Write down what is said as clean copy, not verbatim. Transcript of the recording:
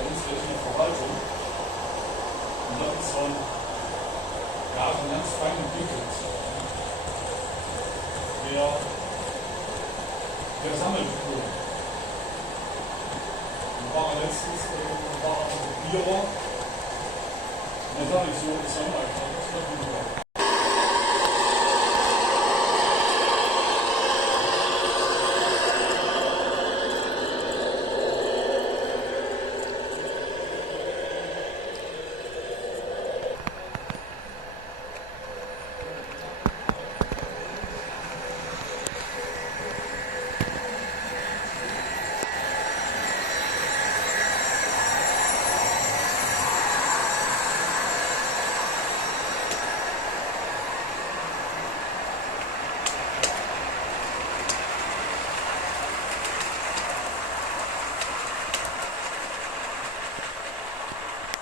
bei uns in der Verwaltung. Und das ist so ein ganz fein entwickelt. Der sammelt Spuren. Wir waren letztens Bierer. Und da sage ich so, ist ja immer, das ist